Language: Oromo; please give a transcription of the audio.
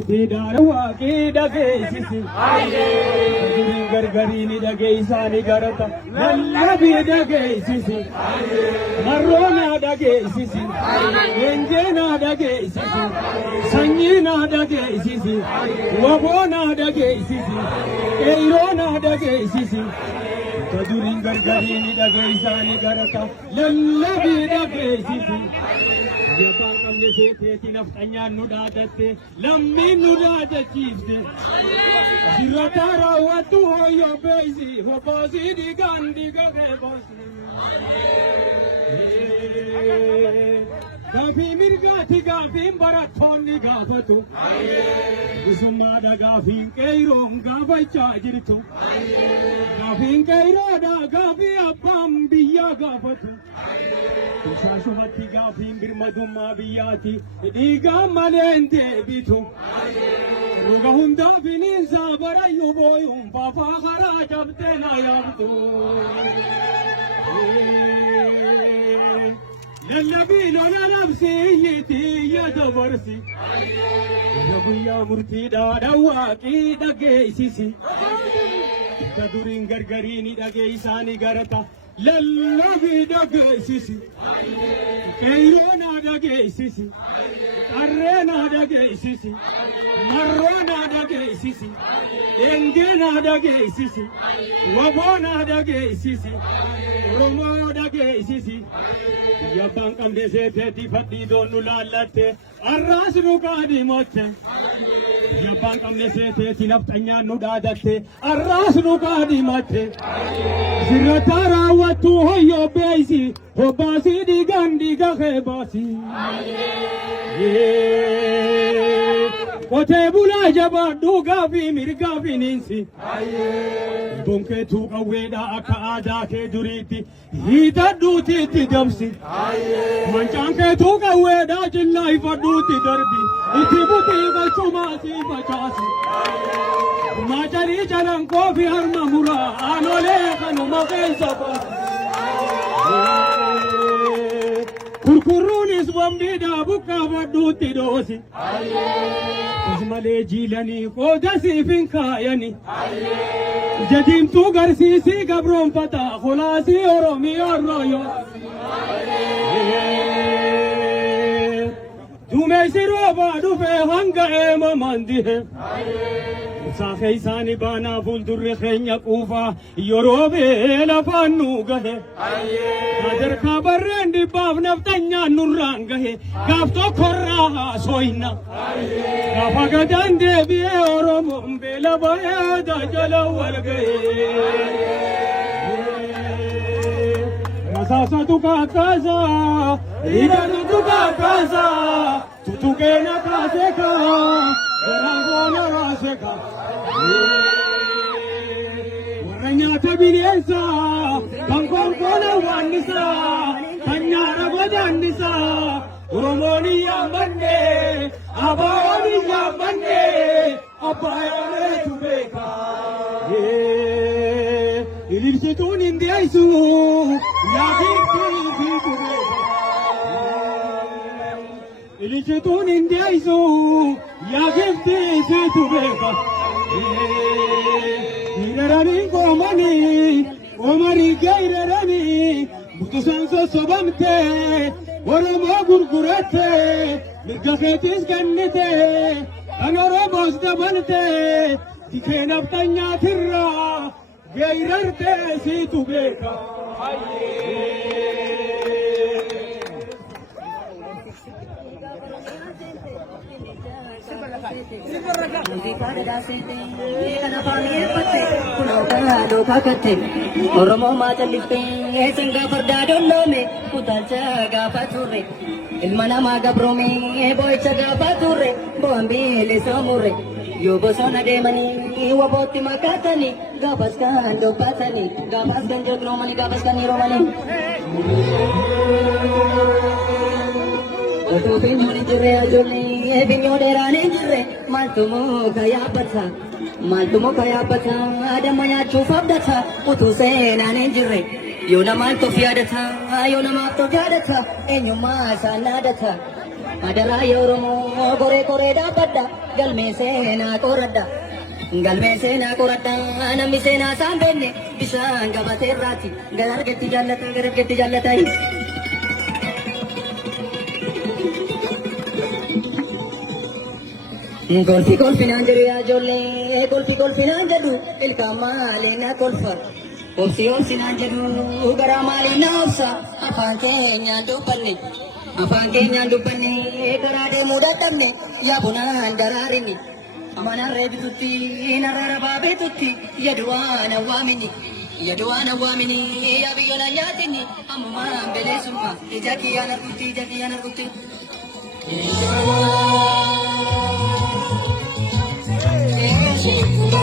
murtii daara waaqii dhageessisi. Durii gargariini dhageessaani garata lallabii dhageessisi. Marroonaa dhageessisi. Leenjeenaa dhageessisi. Sanyiinaa dhageessisi. Waboonaa dhageessisi. Qeeroonaa dhageessisi. Durii gargariini dhageessaani garata lallabii dhageessisi. Yabaan qabne seeteeti nafxanyaan nu dhaadatte lammiin nu dhaadachiifte sirrataa raawwattu hoyyoo beeysi hobboosii dhiigaan dhiiga keeboosne. Gaafii mirgaati gaafiin barattoonni gaafatu bilisummaadha gaafiin qeeroon gaafachaa jirtu gaafiin qeeroodha gaafii abbaan biyyaa gaafatu. Shaashumatti gaafiin birmadummaa biyyaati dhiigaan malee hin deebitu. Ruga hundaa finiinsaa barayyuu booyuun faafaa karaa cabtee na yaabdu. Lallabii lola labsii iyyitiyya dabarsi. Guyyaa murtiidhaa waaqii dhageessisi. Duriin gargariini dhageessaani garata. Lallabii dhageessisi. Qeeroonaa dhageessisi. Qarreenaa dhageessisi. Marroonaa dhageessisi. Leenjeenaa dhageessisi. Waboonaa dhageessisi. Oromoo dhageessisi. Yabbaan qabne seeteeti fadhii doonnu laallatte arraas nu kaadhimatte. Yabbaan qabne seeteeti nafxanyaan nu dhaadatte arraas nu kaadhimatte. Sirrataa raawwattu hoyyoo beeysi hobbaasii dhiigaan dhiiga keebosi. Qotee bulaa jabaadhu gaafii mirgaa finiinsi. Bonkeetuu qawweedhaa akka aadaa kee duriitti hiitadhuutiitti dabsi. Mancaan keetuu qawweedhaa cillaa ifadhuutti darbi itti butii balchumaasii facaasi. Maacalii calankoo fi harma muraa aanolee kanuma keessa baasi. Kurkurruunis bambiidhaa buqqaafadhuutti dhoosi. Malee jiilanii qoodasiif hin kaayani. Jadiimtuu garsiisii gabroonfataa kholaasii Oromiyaa rooyoo. Duumessi roobaa dhufee hanga eemamaan dihe. Saafee isaanii baanaa fuuldurri keenya quufaa yeroo lafaan nu gahe. Sadarkaa barreen dhibbaaf nafxanyaan nurraan gahe gaaf tokkorraa haasoyna. Gaafa gadaan deebi'ee Oromoon beela bareeda jala wal gahe. Rasaasatu kaakaasaa dhiigatu kaakaasaa tutukeena kaaseekaa. Waraabona raaseka. Warra nyaata bineensaa kan konkolaa waannisaa kan nyaara godaannisaa Oromoon yaammanne abaayoon yaammanne abbaayoleetu beeka. Ililchituun hin dhiyeessu yaakiin fiigu beeka. Ililchituun hin dhiyeessu. Ya gifti situ beka. Irarani komani, komari gairarani. Mutusan sosobamte, Oromo gurgurate. Mirgafetis kannite, kan Oromos dabante. Dikeen abtanya tirra, gairarte situ beka. Oromoo maacalliftee singa fardaa dolloome utaalcha gaafa turre ilma namaa gabroomee boo'icha gaafa turre bo'aan bilisoomuure yoo bosona deemanii wabootti makaatanii gaafas kan dubbatanii gaafas kan jogloomanii gaafas kan hiroomanii. Otoo finyoon hin jirre ijoollee finyoo dheeraan hin jirre maaltu muka yaabbata maaltu muka yaabbata adama nyaachuuf abdata utuu seenaan hin jirre yoo namaaf tof yaadata yoo namaaf tof yaadata eenyummaa isaan naadata adara yoromo kore kore dapada galme sena koradda galme sena koradda namni sena sambenne bisan gabate rati garar getti jallata golfi nanjeriya jolle golfi nanjadu ilka malena kolfa Opsi nanjadu gara malena opsa afan kenya dupanne garade mudatanne ya bunan dararini amana rebitutti narara babetutti yaduana wamini ya biyona nyatini amma belesuma jakiyana tutti Yes,